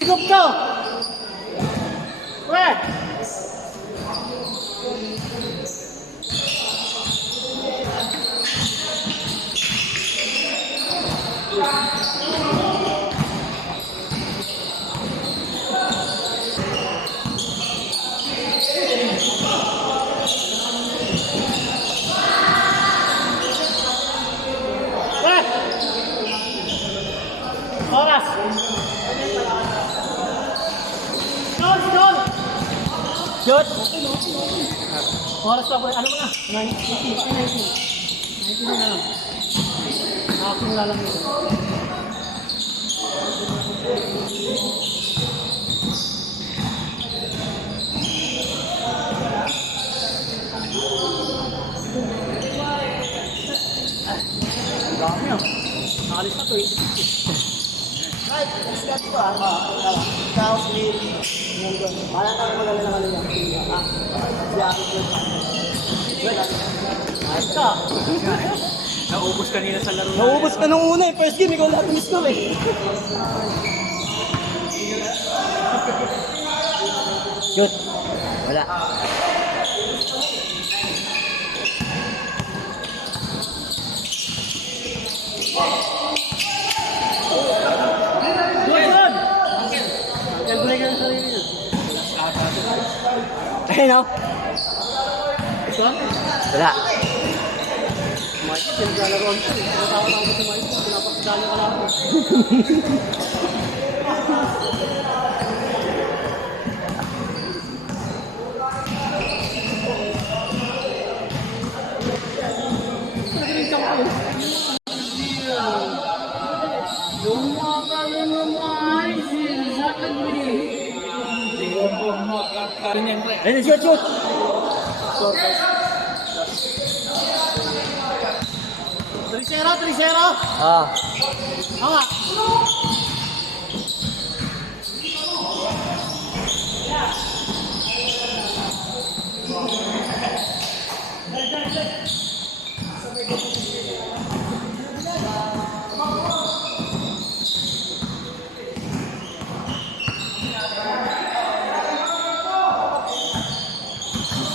Ikop ka! Pre! Oras! Shoot! Oras pa po. Ano mo na? 19 na lang. Aking lalang ito. Dami ah. Nakalis na 20. Right, start ko ikaw, Smith, wala kang magala ng ano yan. Ayos ka. Naubos kanina sa laro. Naubos ka nung una eh. First game, ikaw lahat miss ko eh. Shoot. Wala. Ayun o. Wala. Mike, pinaglalaro ko. Natakot ako sa Mike. Pinapakadali ka lang. Nagrinig ako eh. Lumakalo naman. Sinasakad mo eh. Ayun, shoot, shoot! Trisero. Ah. Hanga.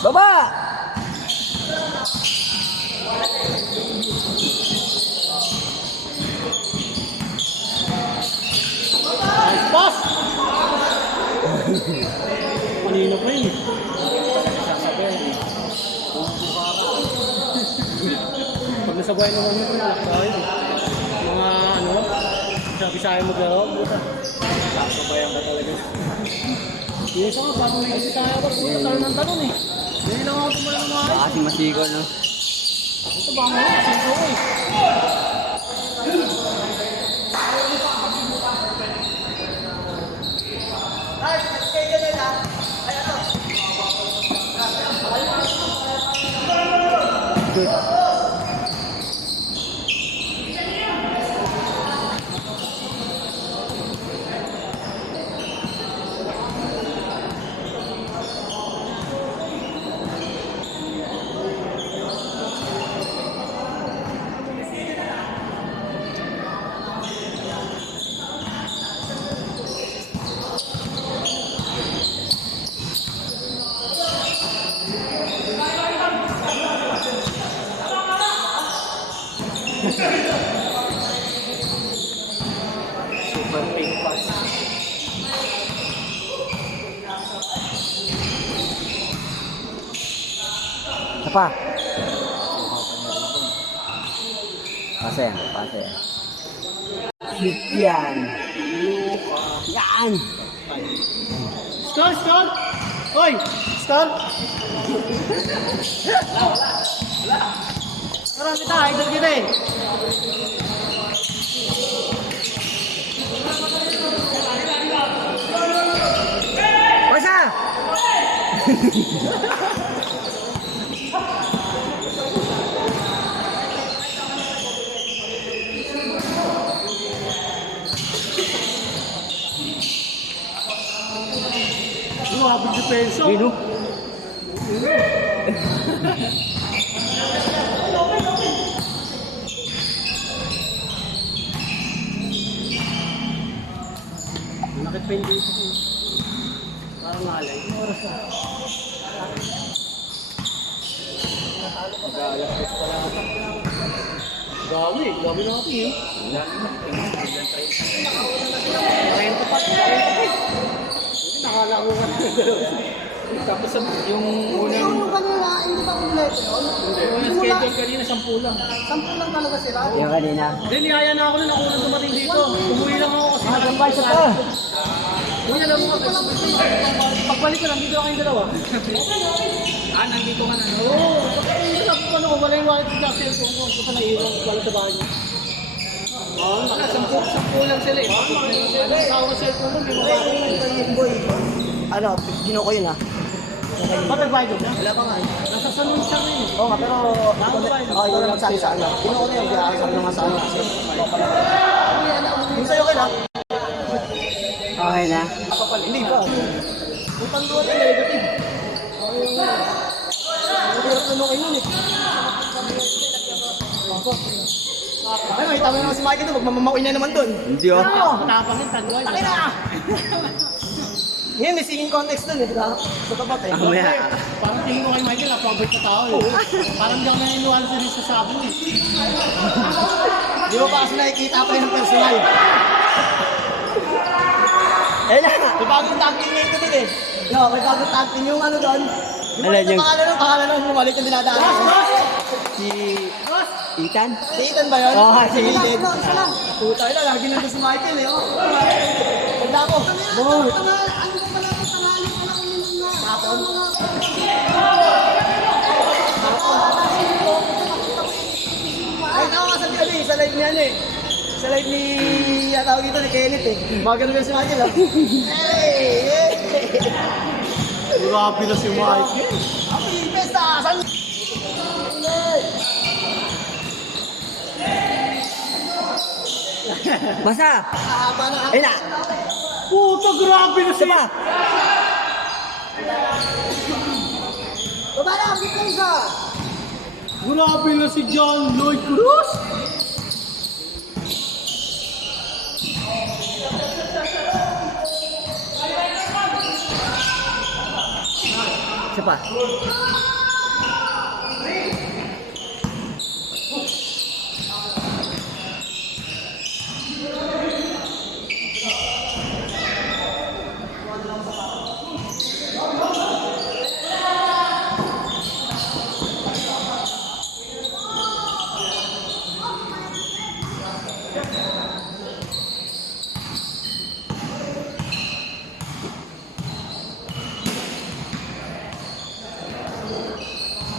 Baba! Nice pass! Kanina pa yun. Sasabihin. Pag nasabayan naman yun, nakakawin. Mga ano, sabi-sabi maglaro. Sasabayan ka talaga. Yung isa nga, bago may kasi tayo ako. Talon ng talon eh. Hindi lang ako tumula ng mga Kasi masigaw, no? ito ba nga? Sino ko eh. Super pink pass. Apa? Pase, pase. Yan. Yan. Score! Hoy! Score! Marami tayo, idol kita eh. Pasa! Grabe depensa. Dino. open dito. Parang malay. Oras na. Mag-aalas pala ata. Gawi na ako yun. 40 pa. Nakala ko nga. Tapos yung unang... Yung kanina, hindi pa kompleto yun. Yung schedule kanina, 10 lang. 10 lang talaga sila. Yung kanina. Then niyaya na ako na nakunang dumating dito. Umuwi lang ako kasi Gambay sa to. Uy, alam mo ka. Pagbalik ko lang, dito kayong dalawa. Nandito ka na. Oo. Sabi ko ano, wala yung wallet sa cellphone ko. Ito pa naiiwan, wala sa bahay niya. Sampu lang sila eh. Ano, tawag sa cellphone mo, may mababa. Ano, gino ko yun ha. Ba't nag-buy doon? Wala pa nga. Nasa salon siya ngayon. Oo nga, pero ikaw lang sabi sa ano. Gino ko na yun, kaya sabi nga sa ano kasi. Yung sa'yo okay lang? Okay na. Hindi ba? Yung panduan ay negative. Hirap na nung yun eh. Ay, makita mo naman si Mikey doon, magmamamakoy niya naman doon. Hindi oh. Tapang yung tanduay. Taki na! Ngayon, may singing context doon eh, di ba? Sa tapat eh. Mamaya. Parang tingin ko kay Michael, napabait na tao eh. Parang di ako naniniwala sa rin sa sabon eh. Di ba pa kasi nakikita pa yung personal? Eh na, may bagong tag team ngayon doon eh. No, may bagong tag team yung ano doon. Yung Ano yung- pangalan nun, yung malik yung dinadaan. Si Ethan? Si Ethan ba yun? Oo, si Ethan. Puta, ina, lagi nandun si Michael eh. Oh. Tanda ko. Boy. Tapon. Ay, tama ka sabi ano eh, sa live niya ano eh. Sa live ni, tawag dito ni Kenneth eh. Mga ganun si Michael oh. Hey! Grabe na si Michael. Ako yung besta! Saan? Masa! Haba na Ayun na! Puta, grabe na si... Isa pa! Baba na, kita isa! Grabe na si John Lloyd Cruz. Isa pa!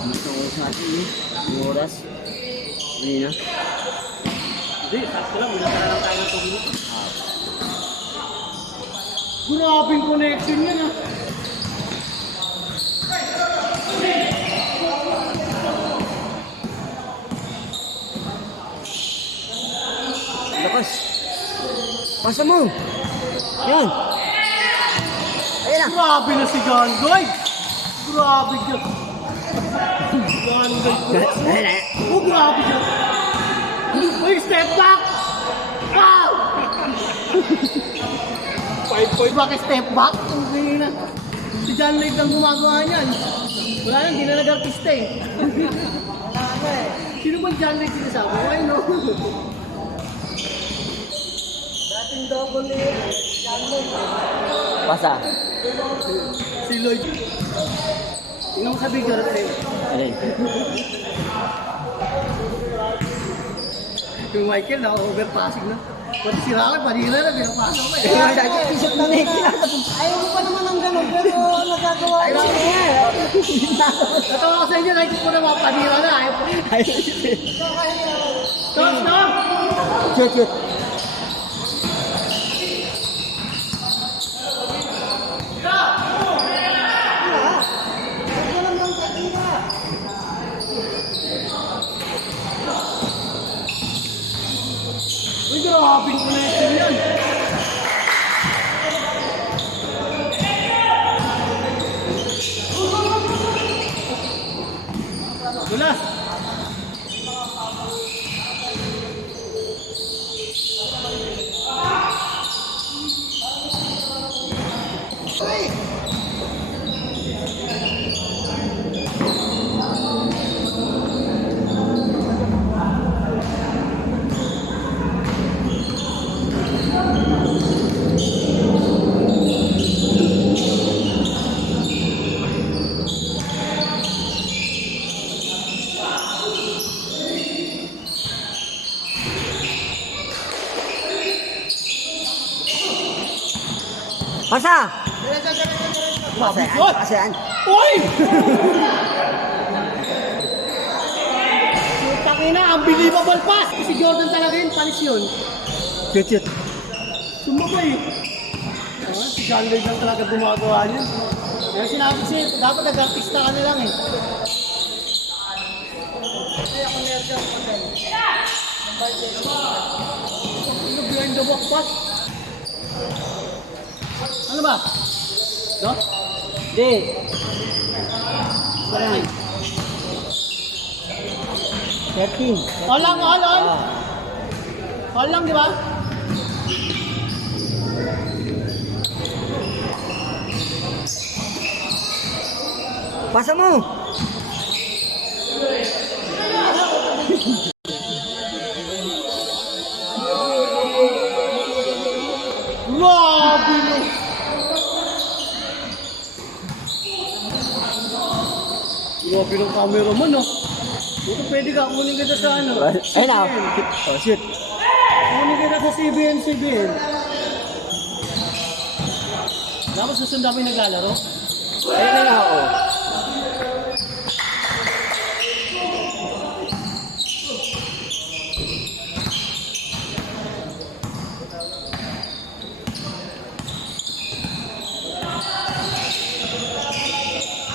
Gusto ko sa atin eh. Yung oras. Hindi na. Hindi, sakto lang. Minatara lang tayo ng tubig. Grabing connection yan ah. Lakas! Pasa mo! Yan! Ayun na! Grabe na si John Lloyd. Grabe ka. John Lloyd Cruz. Ayun na! Oh, grabe ka. Uy, step back! Wow! 5 point back, step back. Hindi na. Si John Lloyd ang gumagawa niyan. Wala nang, hindi na nag-artista eh. Sino ba John Lloyd sinasabi? Why no? Dating double eh. Pasa! Si Lloyd. Tingnan mo sabi, Garrett Bale. Alin? Yung Michael na overpassing na. Pati si Rocky, panira na, pinapasok ko eh. Kaya dati t-shirt na Nike. Ayaw mo pa naman ng ganun, pero nagagawa ko. Natawa ko sa inyo, nakikita ko na mga panira na. Ayun. Stop, stop! Cute, cute. Uy, grabing connection yan. Dulas! Pasa! Grabe Pasaan, yun! pasaan. Uy! Tangina, unbelievable pass! Si Jordan talaga yun, panis yun. Shoot. Sumabay. Si John Lloyd lang talaga gumagawa niya. Kaya sinabi siya, dapat nag-artista ka na lang eh. Ano behind the back pass? Ano ba? No? Di. Sarang. 13. All lang, all. All lang, di ba? Pasa mo! Grabe no! Grabe ng cameraman ah. Buto pwede ka, kunin kita sa ano. Ayun na. Oh, shoot. Kunin kita sa CBN. Dapat susunod ako yung naglalaro. Ayun na, oo.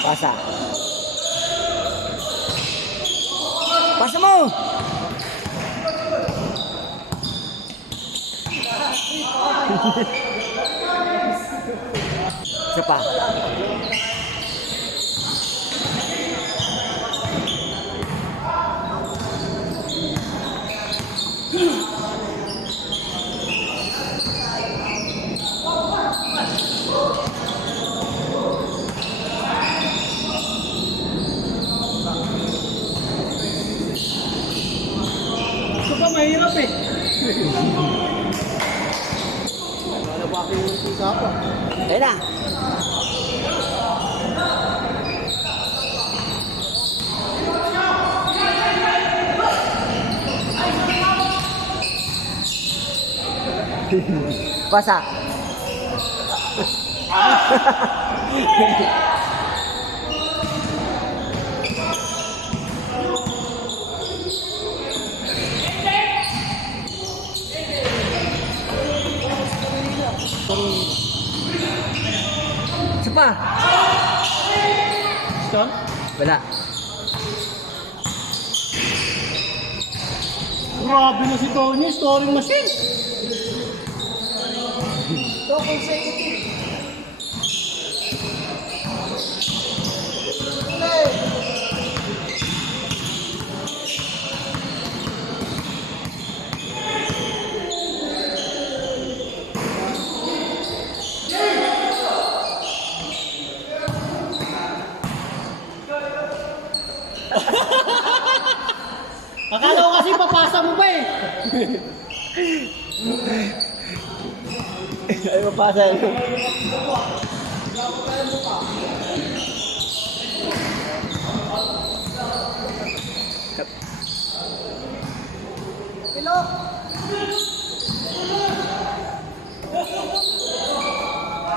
Pasa. Pasa mo! Isa pa. Ito pa, mahirap eh. Lalabakin yung sisa pa. Ayun na. Pasa. Isa pa. Stop. Wala. Grabe na si Tony, scoring machine. Ito, consecutive. Akala ko kasi papasa mo pa eh. Ay, mapasa yun. Pilok!